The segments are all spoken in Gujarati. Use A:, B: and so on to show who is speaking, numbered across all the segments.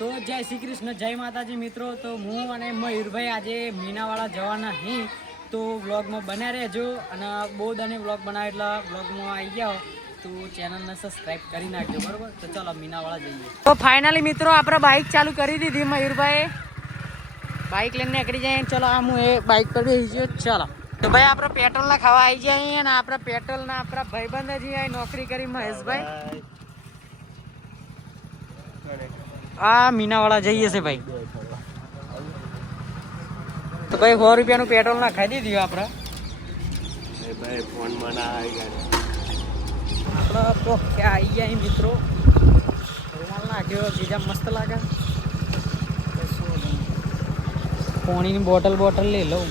A: તો જય શ્રી કૃષ્ણ જય માતાજી મિત્રો. તો હું અને મયુરભાઈ આજે મીનાવાળા જવાના હી. તો વ્લોગમાં બન્યા રહેજો અને બહુ દને વ્લોગ બનાવે એટલે વ્લોગમાં આવી ગયા. તો ચેનલને સબસ્ક્રાઈબ કરી નાખજો બરોબર? તો ચાલો મીનાવાળા જઈએ. તો ફાઇનલી મિત્રો આપણે બાઇક ચાલુ કરી દીધી મયુરભાઈ બાઇક લઈને નીકળી જાય ચલો આ હું એ બાઇક પર બેસી ગયો. ચાલો. તો ભાઈ આપણે પેટ્રોલના ખાવા આવી જાય અને આપણે પેટ્રોલના આપણા ભાઈબંધ જ નોકરી કરી મહેશભાઈ. આ મીનાવાળા જઈએ છે ભાઈ. તો ભાઈ સો રૂપિયાનું પેટ્રોલ ના ખાઈ દીધું આપણે?
B: ભાઈ ફોનમાં ના
A: આપણે તો ક્યાં આવી ગયા મિત્રો? રૂમાલ નાખ્યો બીજા મસ્ત લાગે. પાણીની બોટલ બોટલ લઈ લઉં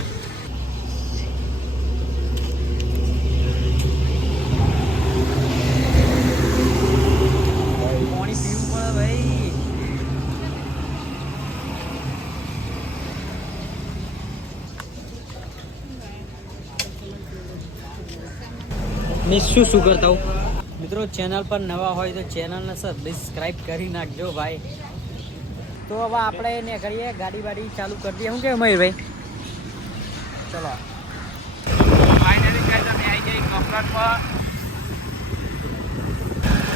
A: પાણી પીવું પડે ભાઈ મેં શું શું કરતા હું? મિત્રો ચેનલ પર નવા હોય તો ચેનલને સબસ્ક્રાઇબ કરી નાખજો ભાઈ. તો હવે આપણે એને કરીએ, ગાડી બાડી ચાલુ કરી દઈએ. શું કે મયુરભાઈ? ચલો.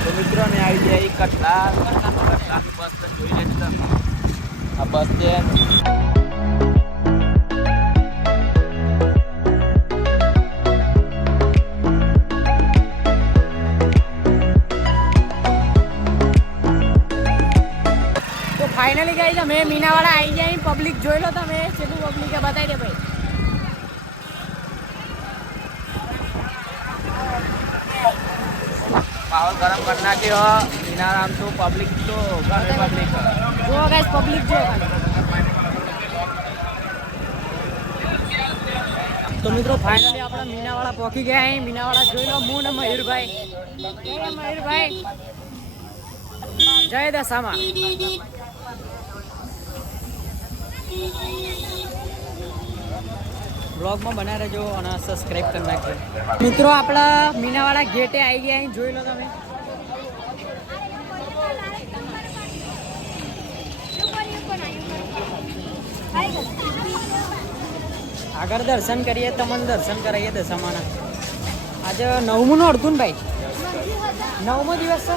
B: તો મિત્રો ને આવી જાય કટલા. બસ જોઈ લેજો આ બસ સ્ટેન્ડ
A: તમે મીનાવાળા આવી જાય પબ્લિક જોઈ લો તમે કેટલું પબ્લિકે બતાવી દે ભાઈ.
B: પાવર ગરમ કરી નાખ્યો મીનારામ તો પબ્લિક તો ઘણી પબ્લિક
A: જો ગાઈસ પબ્લિક જો તો મિત્રો ફાઇનલી આપણા મીનાવાળા પહોંચી ગયા અહીં. મીનાવાળા જોઈ લો હું ને મયુરભાઈ. મયુરભાઈ. જય દશામાં. બ્લોગમાં બના રહેજો અને સબસ્ક્રાઈબ કરી નાખજો. મિત્રો, આપણા મીનાવાળા ગેટે આવી ગયા અહીં, જોઈ લો તમે. આગળ દર્શન કરીએ, તમને દર્શન કરાવીએ દશામાના. આજે નવમું નો અડધું ભાઈ? નવમો દિવસ છે?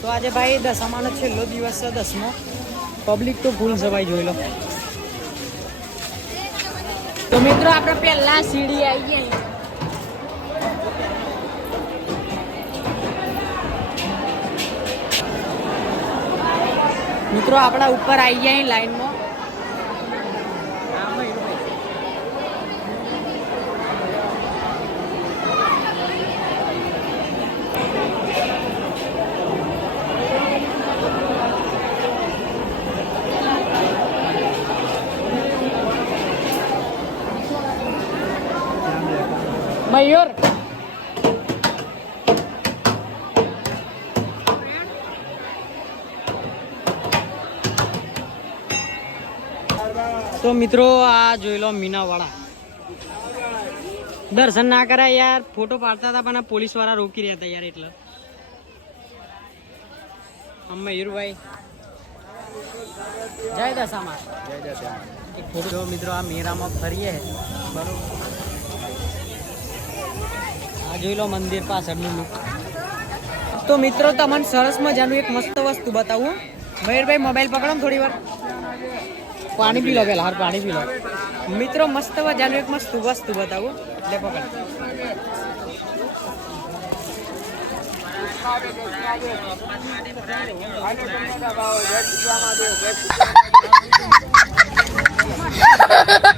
A: તો આજે ભાઈ દશામાનો છેલ્લો દિવસ છે દસમો. પબ્લિક તો ભૂલ છે ભાઈ જોઈ લો. તો મિત્રો આપણે પહેલા સીડી આવી ગયા મિત્રો આપણા ઉપર આવી ગયા લાઈનમાં. મયુર તો મિત્રો આ જોઈ લો મીનાવાળા. દર્શન ના કરાય યાર. ફોટો પાડતા હતા પણ પોલીસવાળા રોકી રહ્યા હતા યાર એટલે. મયુરભાઈ. જય દશામાં. એક ફોટો મિત્રો આ મેરામાં ફરીએ. બરોબર. આ જોઈ લો મંદિર પાછળનું લુક તો મિત્રો, તમને સરસ મજાનું એક મસ્ત વસ્તુ બતાવું. મયુરભાઈ મોબાઈલ પકડો થોડી વાર. પાણી પી લો પેલા, હાર પાણી પી લો. મિત્રો, મસ્ત મજાનું એક મસ્ત વસ્તુ બતાવું. એટલે પકડ.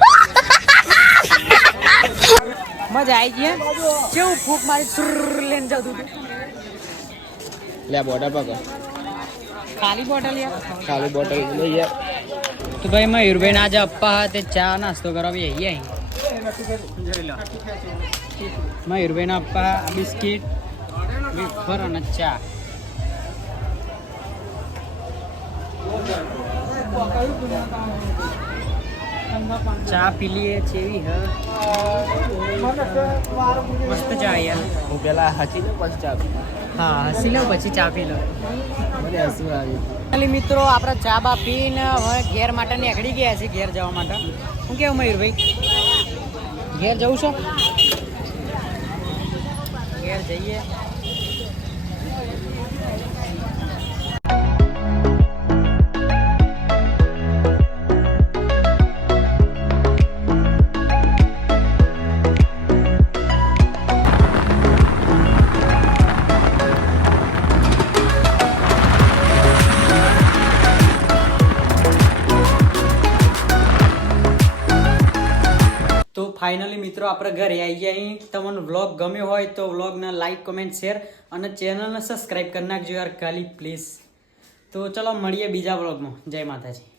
A: મજા આવી ગયા. કેવું ફૂક મારી લઈને જતું હતું.
B: લે બોટલ પકડ.
A: ખાલી બોટલ યાર.
B: ખાલી બોટલ લઈએ
A: તો ભાઈ મયુરભાઈ આજે અપ્પા તે ચા નાસ્તો કરાવી આવી અહીં. મયુરભાઈ ના અપ્પા બિસ્કિટ વેફર અને ચા. ચા પી લઈએ ચેવી હ. મસ્ત ચા યાર.
B: હું પેલા હસી લઉં પછી ચા પી
A: હા હસી લઉં પછી ચા પી લઉં.
B: મને હસવું આવ્યું
A: મિત્રો આપણે ચા બા પીને હવે ઘેર માટે નીકળી ગયા છે ઘેર જવા માટે. હું કેવું મયુરભાઈ ઘેર જવું છો? ઘેર જઈએ. ફાઇનલી મિત્રો, આપણે ઘરે આવી ગયા અહીં તમને વ્લોગ ગમ્યો હોય તો વ્લોગને લાઈક કમેન્ટ શેર અને ચેનલને સબસ્ક્રાઈબ કરી નાખજો યાર ખાલી પ્લીઝ તો ચલો મળીએ બીજા વ્લોગમાં જય માતાજી.